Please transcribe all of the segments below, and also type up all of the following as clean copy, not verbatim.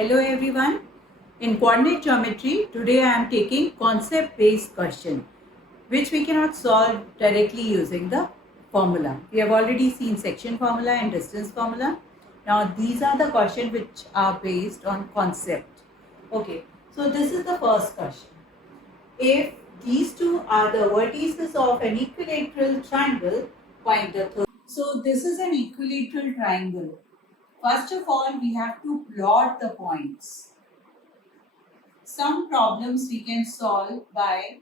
Hello everyone. In coordinate geometry, today I am taking concept-based question, which we cannot solve directly using the formula. We have already seen section formula and distance formula. Now these are the questions which are based on concept. Okay, so this is the first question. If these two are the vertices of an equilateral triangle, find the third. So this is an equilateral triangle. First of all, we have to plot the points. Some problems we can solve by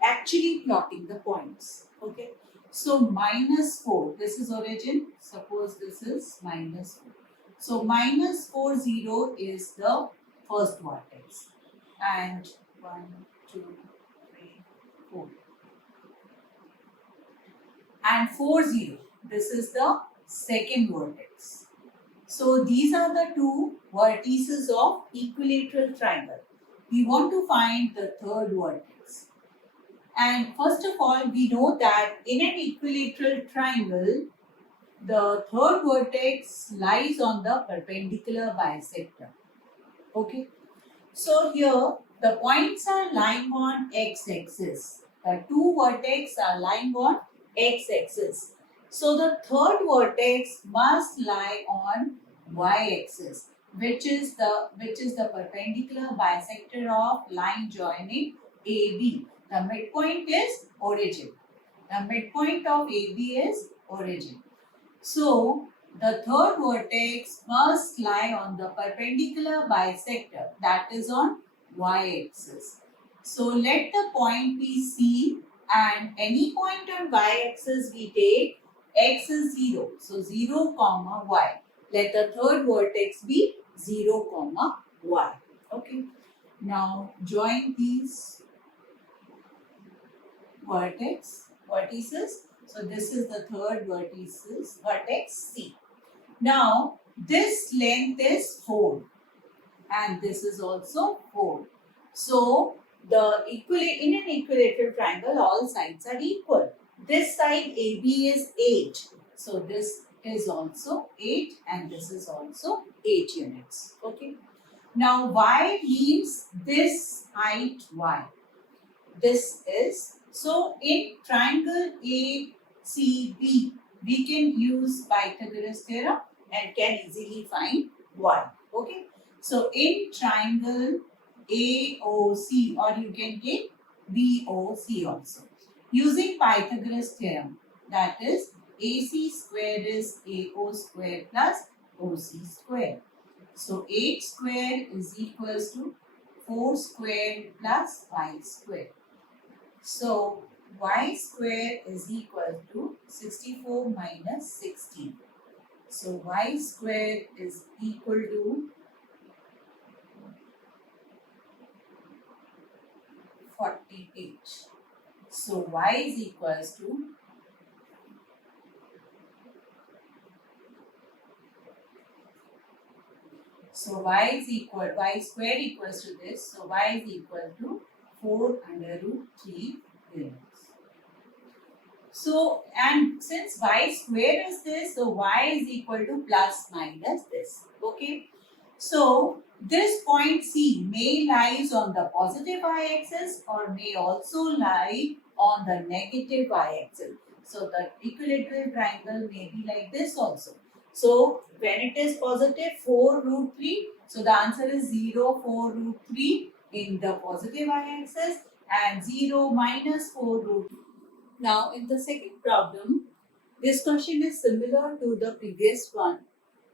actually plotting the points. Okay. So minus 4, this is origin. Suppose this is minus 4. So minus 4, 0 is the first vertex. And 1, 2, 3, 4. And 4, 0. This is the second vertex. So these are the two vertices of equilateral triangle. We want to find the third vertex. And first of all, we know that in an equilateral triangle, the third vertex lies on the perpendicular bisector. Okay. So here, the points are lying on x-axis. The two vertices are lying on x-axis. So the third vertex must lie on y-axis, which is the perpendicular bisector of line joining AB. The midpoint is origin. The midpoint of AB is origin. So the third vertex must lie on the perpendicular bisector, that is on y-axis. So let the point be C, and any point on y-axis we take x is 0. So 0 comma y. Let the third vertex be 0 comma y. Okay. Now join these vertices. So this is the third vertex C. Now this length is 4 and this is also 4. So in an equilateral triangle, all sides are equal. This side AB is 8. So this is also 8 and this is also 8 units. Okay. Now y leaves this height y. This is, so in triangle ACB, we can use Pythagoras theorem and can easily find y. Okay. So in triangle AOC, or you can take BOC also. Using Pythagoras theorem, that is AC square is AO square plus OC square. So 8 square is equals to 4 square plus 5 square. So y square is equal to 64 minus 16. So y square is equal to 48. So y is equals to y square equals to this. So y is equal to 4 under root 3 units. So, and since y square is this, so y is equal to plus minus this. Okay. So this point C may lies on the positive y-axis or may also lie on the negative y-axis. So the equilateral triangle may be like this also. So when it is positive 4 root 3, so the answer is 0, 4 root 3 in the positive y-axis and 0 minus 4 root 3. Now in the second problem, this question is similar to the previous one,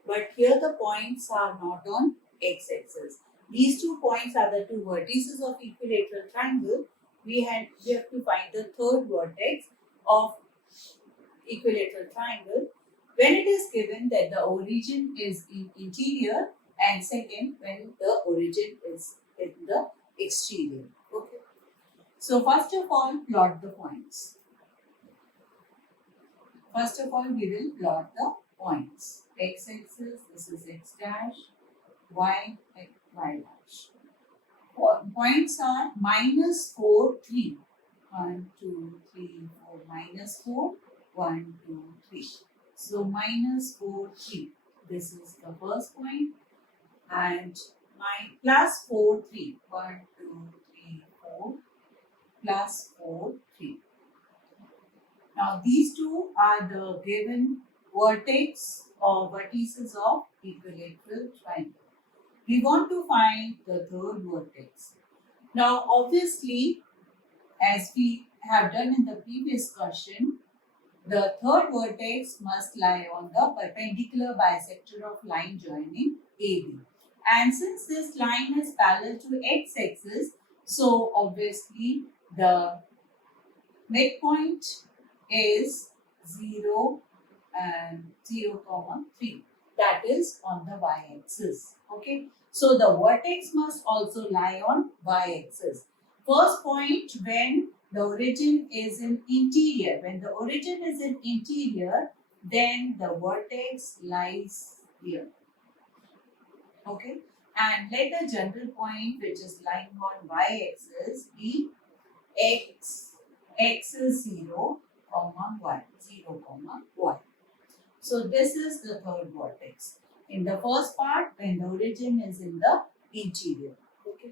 but here the points are not on x-axis. These 2 points are the 2 vertices of equilateral triangle. We have to find the third vertex of equilateral triangle when it is given that the origin is in interior, and second when the origin is in the exterior. Okay. So first of all, plot the points. First of all, we will plot the points. X-axis, this is x dash, y dash. Points are minus 4, 3. 1, 2, 3, 4, minus 4, 1, 2, 3. So minus 4, 3. This is the first point. and my plus 4, 3. 1, 2, 3, 4 plus 4, 3. Now these two are the given vertex or vertices of equilateral triangle. We want to find the third vertex. Now obviously, as we have done in the previous question, the third vertex must lie on the perpendicular bisector of line joining AB. And since this line is parallel to x-axis, so obviously the midpoint is 0 and 0, 3. That is on the y-axis. Okay. So the vertex must also lie on y-axis. First point, when the origin is in interior. When the origin is in interior, then the vertex lies here. Okay. And let the general point, which is lying on y-axis, be x is 0, y, 0, y. So this is the third vertex. In the first part, when the origin is in the interior. Okay.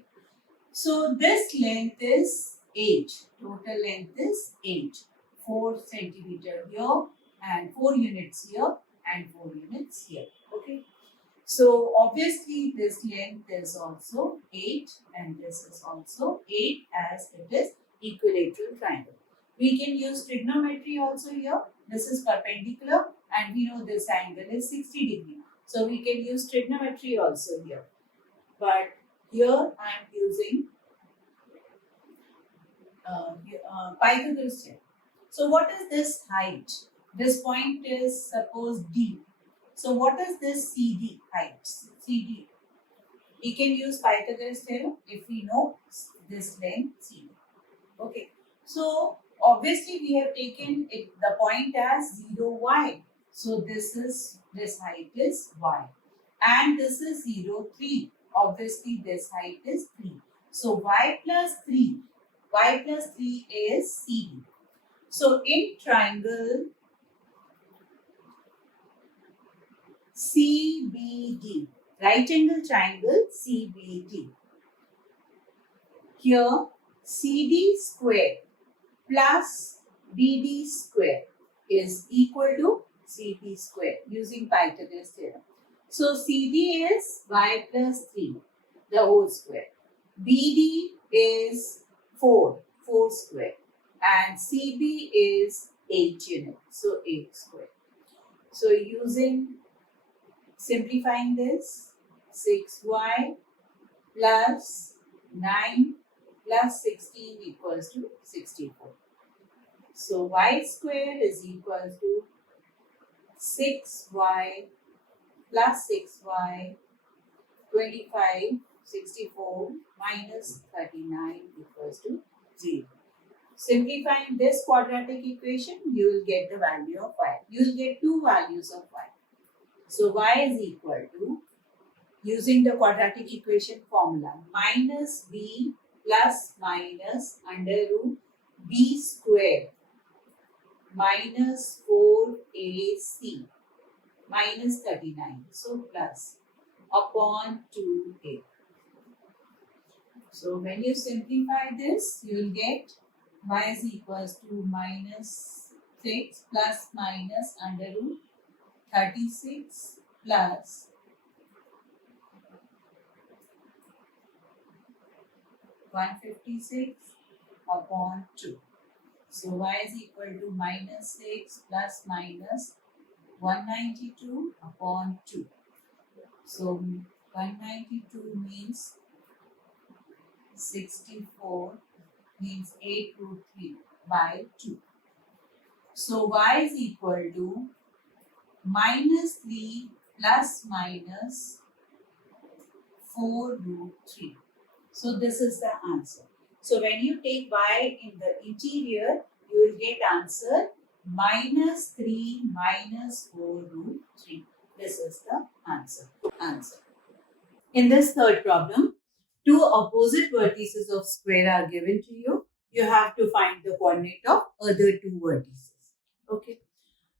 So this length is 8. Total length is 8. 4 centimeter here and 4 units here and 4 units here. Okay. So obviously this length is also 8 and this is also 8 as it is equilateral triangle. We can use trigonometry also here. This is perpendicular and we know this angle is 60 degree. So we can use trigonometry also here. But here I am using Pythagoras theorem. So what is this height? This point is suppose D. So what is this CD height? CD. We can use Pythagoras theorem if we know this length CD. Okay. So obviously we have taken the point as 0y. So this height is y. And this is 0, 3. Obviously this height is 3. So y plus 3 is CD. So in triangle CBD, right angle triangle CBD, here CD square plus BD square is equal to CB square using Pythagoras theorem. So CD is y plus 3, the whole square. BD is 4 square. And CB is 8 units, so 8 square. So simplifying this, 6y plus 9 plus 16 equals to 64. So y square is equal to 6y plus 6y, 25, 64 minus 39 equals to 0. Simplifying this quadratic equation, you will get the value of y. You will get two values of y. So y is equal to, using the quadratic equation formula, minus b plus minus under root b square minus 4ac minus 39. So plus upon 2a. So when you simplify this, you will get y is equals to minus 6 plus minus under root 36 plus 156 upon 2. So y is equal to minus 6 plus minus 192 upon 2. So 192 means 64 means 8 root 3 by 2. So y is equal to minus 3 plus minus 4 root 3. So this is the answer. So when you take y in the interior, you will get answer minus 3 minus 4 root 3. This is the answer. In this third problem, two opposite vertices of square are given to you. You have to find the coordinate of other two vertices. Okay.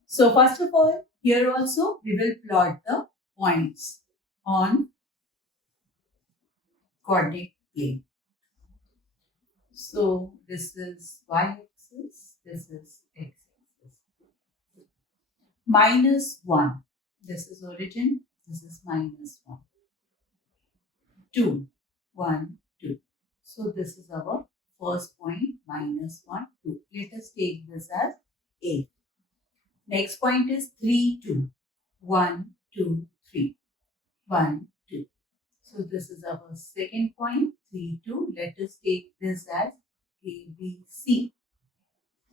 So first of all, here also we will plot the points on coordinate plane. So this is y-axis, this is x-axis. -1. This is origin, this is -1. 2, 1, 2. So this is our first point, -1, 2. Let us take this as A. Next point is 3, 2. 1, 2, 3. 1, 2. So this is our second point, 3, 2. Let us take this as A, B, C.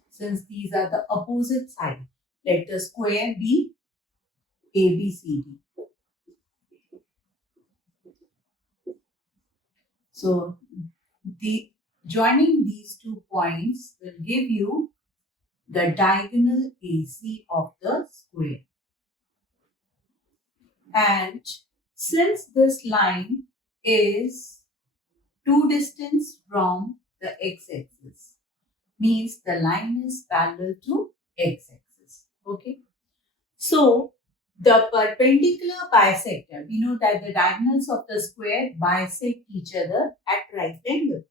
Since these are the opposite side, let the square be A, B, C, D. So joining these 2 points will give you the diagonal AC of the square. And since this line is 2 distance from the x-axis, means the line is parallel to x-axis. Okay. So the perpendicular bisector, we know that the diagonals of the square bisect each other at right angle.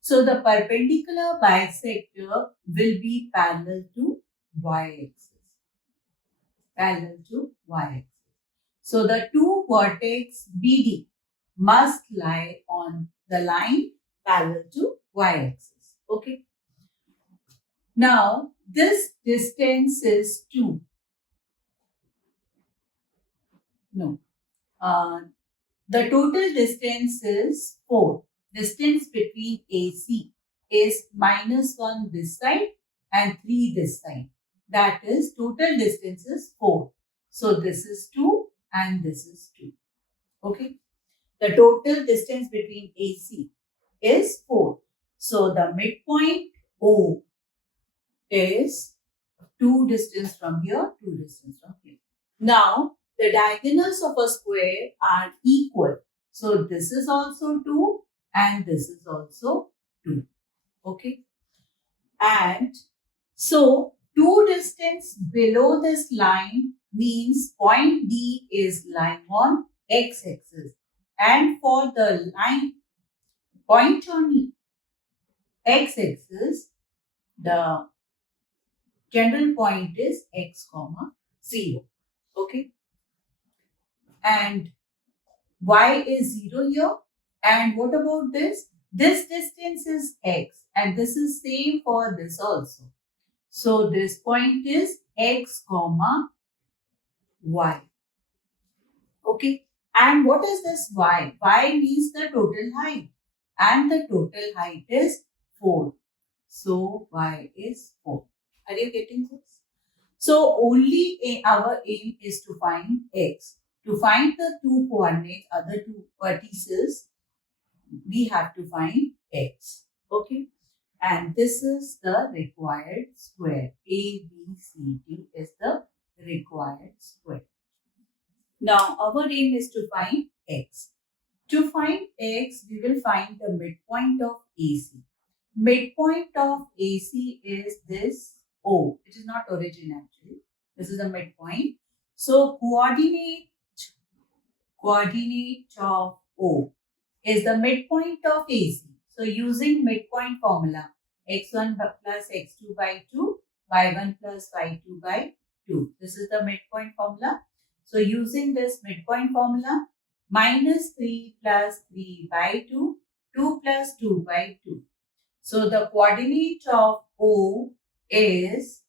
So the perpendicular bisector will be parallel to y-axis. Parallel to y-axis. So the 2 vertex BD must lie on the line parallel to y-axis. Okay. Now this distance is 2. No. The total distance is 4. Distance between AC is -1 this side and 3 this side. That is, total distance is 4. So this is 2 and this is 2. Okay. The total distance between AC is 4. So the midpoint O is 2 distance from here, 2 distance from here. Now, the diagonals of a square are equal. So this is also 2 and this is also 2. Okay. And so 2 distance below this line means point D is lying on x-axis. And for the line point on x-axis, the general point is x, 0. Okay. And y is 0 here. And what about this? This distance is x and this is same for this also. So this point is x, y. Okay. And what is this y? Y means the total height. And the total height is 4. So y is 4. Are you getting this? So only our aim is to find x. To find the 2 coordinates, other 2 vertices, we have to find x. Okay. And this is the required square. A, B, C, D is the required square. Now our aim is to find x. To find x, we will find the midpoint of AC. Midpoint of AC is this O. It is not origin actually. This is a midpoint. So coordinate of O is the midpoint of AC. So using midpoint formula, x1 plus x2 by 2, y1 plus y2 by 2. This is the midpoint formula. So using this midpoint formula, -3 plus 3 by 2, 2 plus 2 by 2. So the coordinate of O is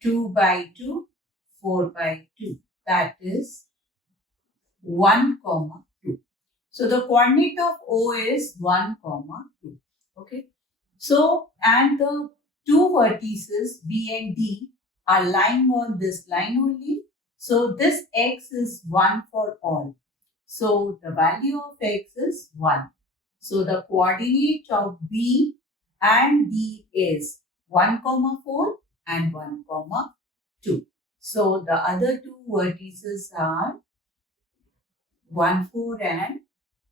2 by 2, 4 by 2. That is 1, 2. So the coordinate of O is 1, 2. Okay. So, and the 2 vertices B and D are lying on this line only. So this x is 1 for all. So the value of x is 1. So the coordinate of B and D is 1, 4 and 1, 2. So the other 2 vertices are 1, 4 and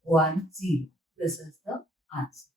1, 0. This is the answer.